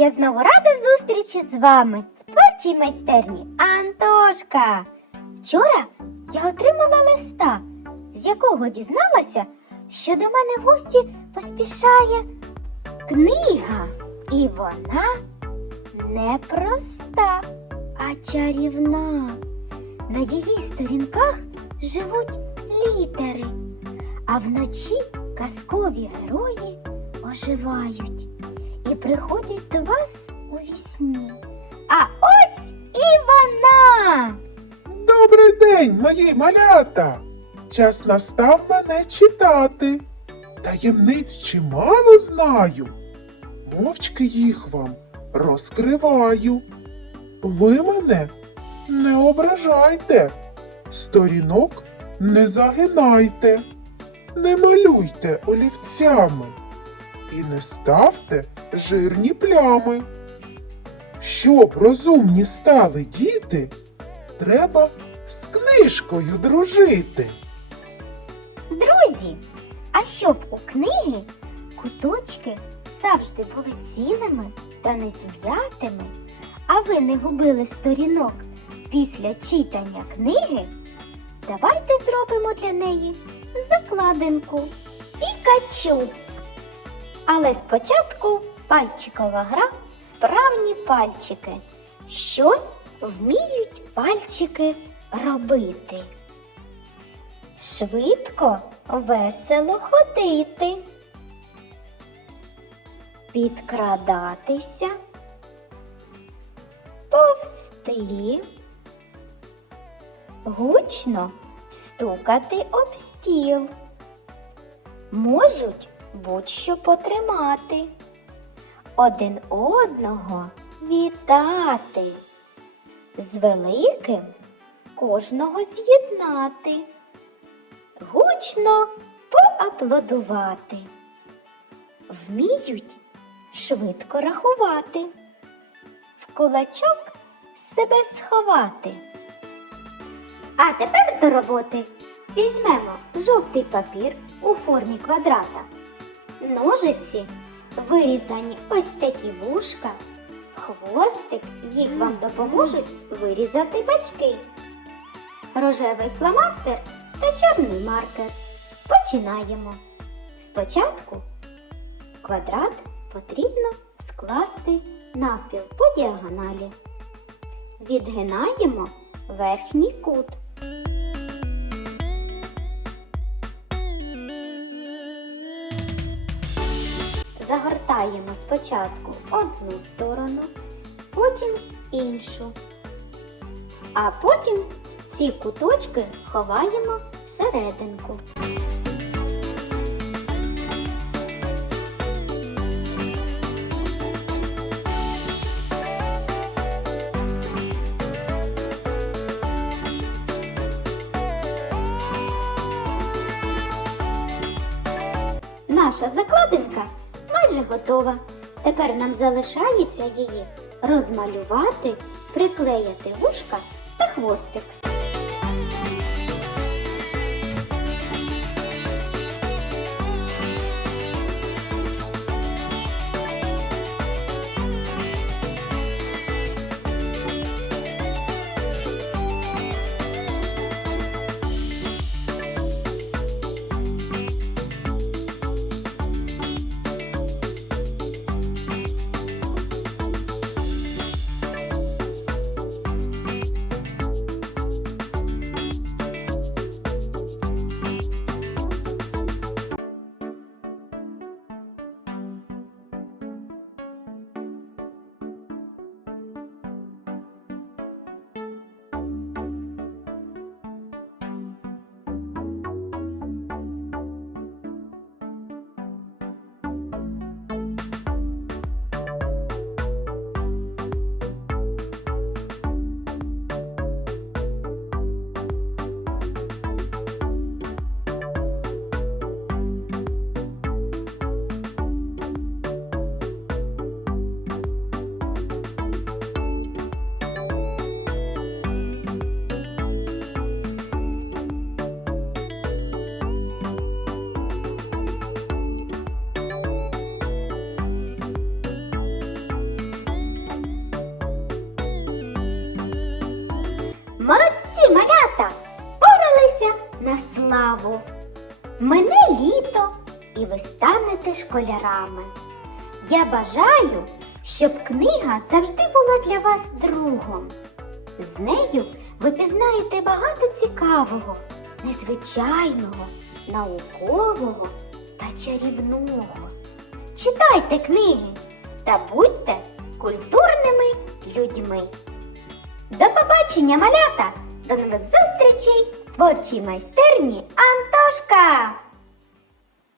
Я знову рада зустрічі з вами в творчій майстерні Антошка. Вчора я отримала листа, з якого дізналася, що до мене в гості поспішає книга. І вона не проста, а чарівна. На її сторінках живуть літери, а вночі казкові герої оживають і приходять до вас у вісні. А ось і вона. Добрий день, мої малята! Час настав мене читати. Таємниць чимало знаю. Мовчки їх вам розкриваю. Ви мене не ображайте, сторінок не загинайте, не малюйте олівцями і не ставте жирні плями. Щоб розумні стали діти, треба з книжкою дружити. Друзі, а щоб у книги куточки завжди були цілими та незім'ятими, а ви не губили сторінок після читання книги, давайте зробимо для неї закладинку Пікачу. Але спочатку пальчикова гра вправні пальчики. Що вміють пальчики робити? Швидко, весело ходити, підкрадатися, повсти, гучно стукати об стіл, можуть будь-що потримати, один одного вітати, з великим кожного з'єднати гучно поаплодувати. Вміють швидко рахувати, в кулачок себе сховати. А тепер до роботи візьмемо жовтий папір у формі квадрата, ножиці, вирізані ось такі вушка, хвостик їх вам допоможуть вирізати батьки. Рожевий фломастер та чорний маркер. Починаємо. Спочатку квадрат потрібно скласти навпіл по діагоналі. Відгинаємо верхній кут. Загортаємо спочатку одну сторону, потім іншу. А потім ці куточки ховаємо всерединку. Наша закладинка майже готова. Тепер нам залишається її розмалювати, приклеїти вушка та хвостик. Славу. Мене літо, і ви станете школярами. Я бажаю, щоб книга завжди була для вас другом. З нею ви пізнаєте багато цікавого, незвичайного, наукового та чарівного. Читайте книги та будьте культурними людьми. До побачення, малята! До нових зустрічей творчій майстерні Антошка!